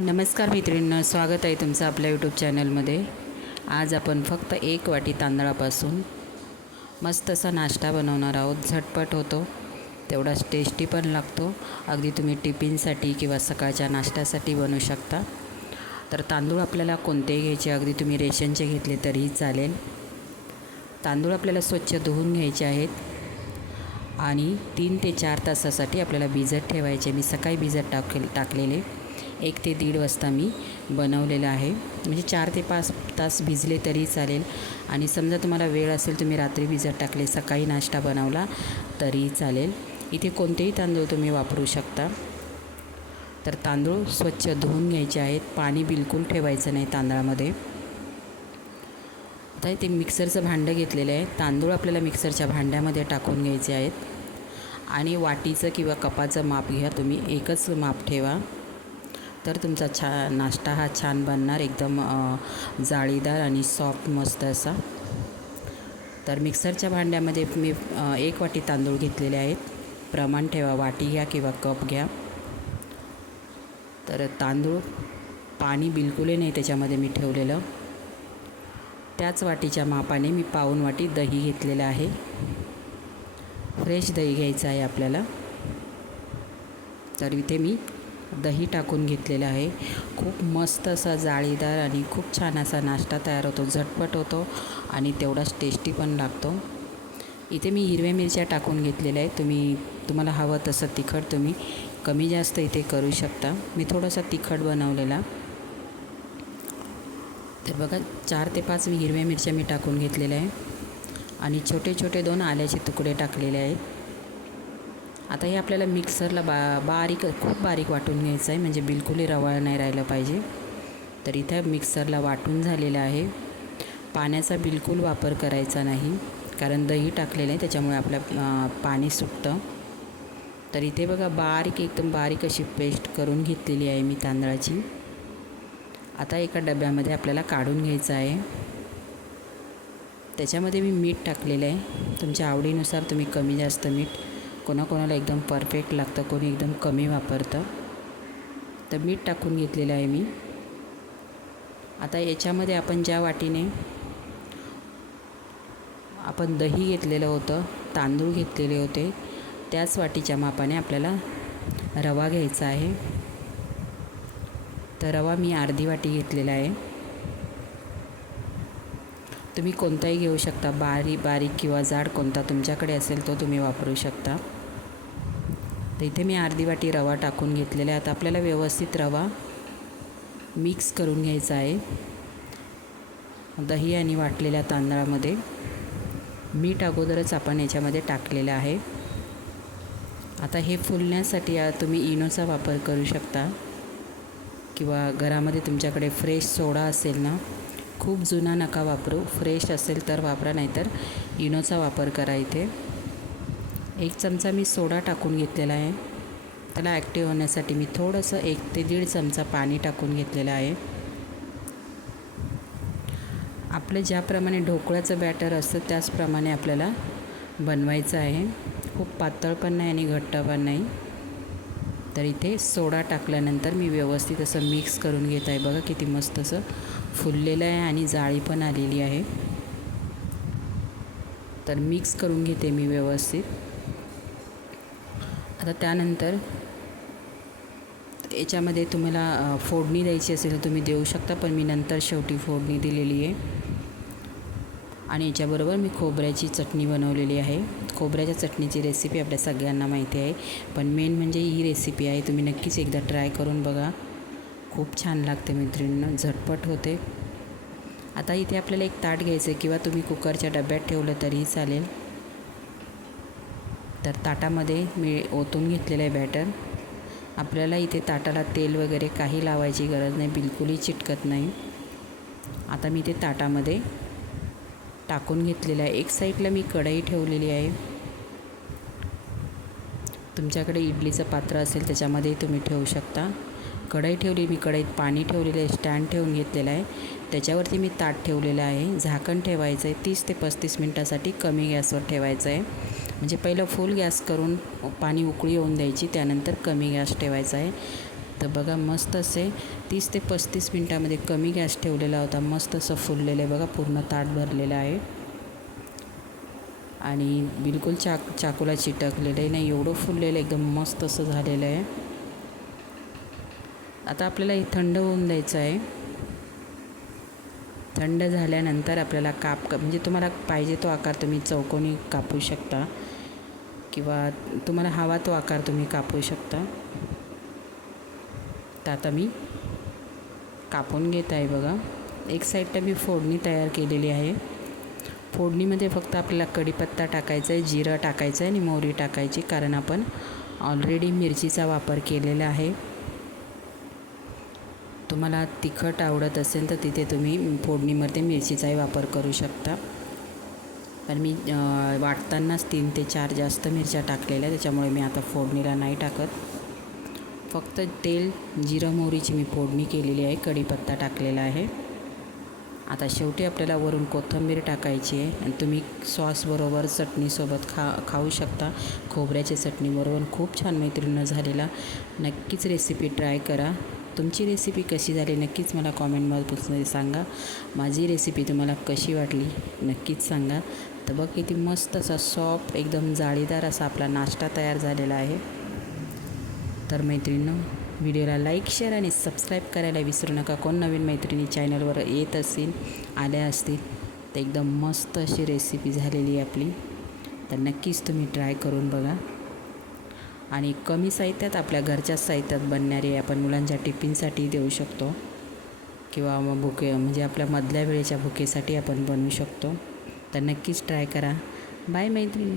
नमस्कार मैत्रिणींनो स्वागत आहे तुमचं आपल्या यूट्यूब चॅनलमध्ये आज आपण फक्त एक वाटी तांदळापासून मस्त असा नाश्ता बनवणार आहोत. झटपट होतो तेवढाच टेस्टी पण लागतो. अगदी तुम्ही टिफिनसाठी किंवा सकाळच्या नाश्त्यासाठी बनवू शकता. तर तांदूळ आपल्याला कोणतेही घ्यायचे अगदी तुम्ही रेशनचे घेतले तरीही चालेल. तांदूळ आपल्याला स्वच्छ धुवून घ्यायचे आहेत. आणि तीन ते चार तासासाठी आपल्याला भिजत ठेवायचे. मी सकाळी भिजत टाकेल टाकलेले. एक ते दीड वाजता मी बनवलेलं आहे. म्हणजे चार ते पाच तास भिजले तरी चालेल. आणि समजा तुम्हाला वेळ असेल तुम्ही रात्री भिजत टाकले सकाळी नाश्ता बनवला तरी चालेल. इथे कोणतेही तांदूळ तुम्ही वापरू शकता. तर तांदूळ स्वच्छ धुवून घ्यायचे आहेत. पाणी बिलकुल ठेवायचं नाही तांदळामध्ये. आता इथे मिक्सरचं भांडं घेतलेलं आहे. तांदूळ आपल्याला मिक्सरच्या भांड्यामध्ये टाकून घ्यायचे आहेत. आणि वाटीचं किंवा कपाचं माप घ्या. तुम्ही एकच माप ठेवा. तर तुमचा छा नाश्ता हा छान बनणार एकदम जाळीदार आणि सॉफ्ट मस्त असा. तर मिक्सरच्या भांड्यामध्ये मी एक वाटी तांदूळ घेतलेले आहेत. प्रमाण ठेवा वाटी घ्या किंवा कप घ्या. तर तांदूळ पाणी बिलकुलही नाही त्याच्यामध्ये मी ठेवलेलं. त्याच वाटीच्या मापाने मी पाऊन वाटी दही घेतलेलं आहे. फ्रेश दही घ्यायचं आहे आपल्याला. तर इथे मी दही टाकून घेतलेलं आहे. खूप मस्त असा जाळीदार आणि खूप छान असा नाश्ता तयार होतो. झटपट होतो आणि तेवढाच टेस्टी पण लागतो. इथे मी हिरव्या मिरच्या टाकून घेतलेल्या आहेत. तुम्ही तुम्हाला हवं तसं तिखट तुम्ही कमी जास्त इथे करू शकता. मी थोडासा तिखट बनवलेला. तर बघा चार ते पाच मी हिरव्या मिरच्या मी टाकून घेतलेल्या आहे आणि छोटे छोटे दोन आल्याचे तुकडे टाकलेले आहेत. आता हे आपल्याला मिक्सरला बा बारीक खूप बारीक वाटून घ्यायचं आहे म्हणजे बिलकुलही रवाळ नाही राहिलं पाहिजे. तर इथं मिक्सरला वाटून झालेलं आहे. पाण्याचा बिलकुल वापर करायचा नाही कारण दही टाकलेलं आहे त्याच्यामुळे आपल्या पाणी सुटतं. तर इथे बघा बारीक एकदम बारीक अशी पेस्ट करून घेतलेली आहे मी तांदळाची. आता एका डब्यामध्ये आपल्याला काढून घ्यायचं आहे. त्याच्यामध्ये मी मीठ टाकलेलं आहे. तुमच्या आवडीनुसार तुम्ही कमी जास्त मीठ कोणाकोणाला एकदम परफेक्ट लागतं कोणी एकदम कमी वापरतं. तर मीठ टाकून घेतलेलं आहे मी. आता याच्यामध्ये आपण ज्या वाटीने आपण दही घेतलेलं होतं तांदूळ घेतलेले होते त्याच वाटीच्या मापाने आपल्याला रवा घ्यायचा आहे. तर रवा मी अर्धी वाटी घेतलेला आहे. तुम्ही कोणताही घेऊ शकता बारीक बारीक किंवा जाड कोणता तुमच्याकडे असेल तो तुम्ही वापरू शकता. तर इथे मी अर्धी वाटी रवा टाकून घेतलेला आहे. आता आपल्याला व्यवस्थित रवा मिक्स करून घ्यायचा आहे. दही आणि वाटलेल्या तांदळामध्ये मीठ अगोदरच आपण याच्यामध्ये टाकलेलं आहे. आता हे फुलण्यासाठी तुम्ही इनोचा वापर करू शकता. किंवा घरामध्ये तुमच्याकडे फ्रेश सोडा असेल ना खूप जुना नका वापरू. फ्रेश असेल तर वापरा नाहीतर इनोचा वापर करा इथे. एक चमचा मी सोडा टाकून घेतलेला आहे. त्याला ॲक्टिव्ह होण्यासाठी मी थोडंसं एक ते दीड चमचा पाणी टाकून घेतलेलं आहे. आपलं ज्याप्रमाणे ढोकळ्याचं बॅटर असतं त्याचप्रमाणे आपल्याला बनवायचं आहे. खूप पातळ पण नाही आणि घट्ट पण नाही. तर इथे सोडा टाकल्यानंतर मी व्यवस्थित असं मिक्स करून घेत आहे. बघा किती मस्त असं फुललेलं आहे आणि जाळी पण आलेली आहे. तर मिक्स करून घेते मी व्यवस्थित. आता त्यानंतर याच्यामध्ये तुम्हाला फोडणी द्यायची असेल तर तुम्ही देऊ शकता पण मी नंतर शेवटी फोडणी दिलेली आहे. आणि याच्याबरोबर मी खोबऱ्याची चटणी बनवलेली आहे. खोबऱ्याच्या चटणीची रेसिपी आपल्या सगळ्यांना माहिती आहे पण मेन म्हणजे ही रेसिपी आहे. तुम्ही नक्कीच एकदा ट्राय करून बघा. खूप छान लागते मैत्रिणींना झटपट होते. आता इथे आपल्याला एक ताट घ्यायचं आहे किंवा तुम्ही कुकरच्या डब्यात ठेवलं तरीही चालेल. तर ताटामध्ये मी ओतून घेतलेलं आहे बॅटर. आपल्याला इथे ताटाला तेल वगैरे काही लावायची गरज नाही बिलकुलही चिटकत नाही. आता मी ते ताटामध्ये टाकून घेतलेलं आहे. एक साईडला मी कढई ठेवलेली आहे. तुमच्याकडे इडलीचं पात्र असेल त्याच्यामध्ये तुम्ही ठेवू शकता. कढई ठेवली मी कढईत पाणी ठेवलेलं आहे स्टँड ठेवून घेतलेलं आहे. त्याच्यावरती मी ताट ठेवलेलं आहे. झाकण ठेवायचं आहे. तीस ते पस्तीस मिनटासाठी कमी गॅसवर ठेवायचं आहे. म्हणजे पहिलं फुल गॅस करून पाणी उकळी येऊन द्यायची त्यानंतर कमी गॅस ठेवायचा आहे. तर बघा मस्त असे तीस ते पस्तीस मिनटामध्ये कमी गॅस ठेवलेला होता. मस्त असं फुललेलं आहे बघा पूर्ण ताट भरलेलं आहे. आणि बिलकुल चाक चाकूला चिटकलेलं आहे. नाही एवढं फुललेलं आहे, एकदम मस्त असं झालेलं आहे. आता आपल्याला हे थंड होऊन द्यायचं आहे. थंड झाल्यानंतर आपल्याला काप म्हणजे तुम्हाला पाहिजे तो आकार तुम्ही चौकोनी कापू शकता. किंवा तुम्हाला हवा तो आकार तुम्ही कापू शकता. तर आता मी कापून घेत आहे बघा. एक साईडला मी फोडणी तयार केलेली आहे. फोडणीमध्ये फक्त आपल्याला कढीपत्ता टाकायचा आहे जिरं टाकायचं आहे आणि मोहरी टाकायची कारण आपण ऑलरेडी मिरचीचा वापर केलेला आहे. तुम्हाला तिखट आवडत असेल तर तिथे तुम्ही फोडणीमध्ये मिरचीचाही वापर करू शकता. पण मी वाटतानाच तीन ते चार जास्त मिरच्या टाकलेल्या त्याच्यामुळे मी आता फोडणीला नाही टाकत. फक्त तेल जिरं मोहरीची मी फोडणी केलेली आहे. कढीपत्ता टाकलेला आहे. आता शेवटी आपल्याला वरून कोथिंबीर टाकायची आहे. आणि तुम्ही सॉसबरोबर चटणीसोबत खा खाऊ शकता. खोबऱ्याच्या चटणीबरोबर खूप छान मैत्रिणी झालेला. नक्कीच रेसिपी ट्राय करा. तुमची रेसिपी कशी झाली नक्कीच मला कॉमेंटमध्ये सांगा. माझी रेसिपी तुम्हाला कशी वाटली नक्कीच सांगा. तर बघ किती मस्त असा सॉफ्ट एकदम जाळीदार असा आपला नाश्ता तयार झालेला आहे. तर मैत्रिणीनं व्हिडिओला लाईक शेअर आणि सबस्क्राईब करायला विसरू नका. कोण नवीन मैत्रिणी चॅनलवर येत असतील आल्या असतील तर एकदम मस्त अशी रेसिपी झालेली आहे आपली. तर नक्कीच तुम्ही ट्राय करून बघा. आणि कमी साहित्यात आपल्या घरच्याच साहित्यात बनणारे आपण मुलांच्या टिफिनसाठी देऊ शकतो. किंवा मग भुके म्हणजे आपल्या मधल्या वेळेच्या भुकेसाठी आपण बनवू शकतो. तर नक्कीच ट्राय करा. बाय मैत्रिणी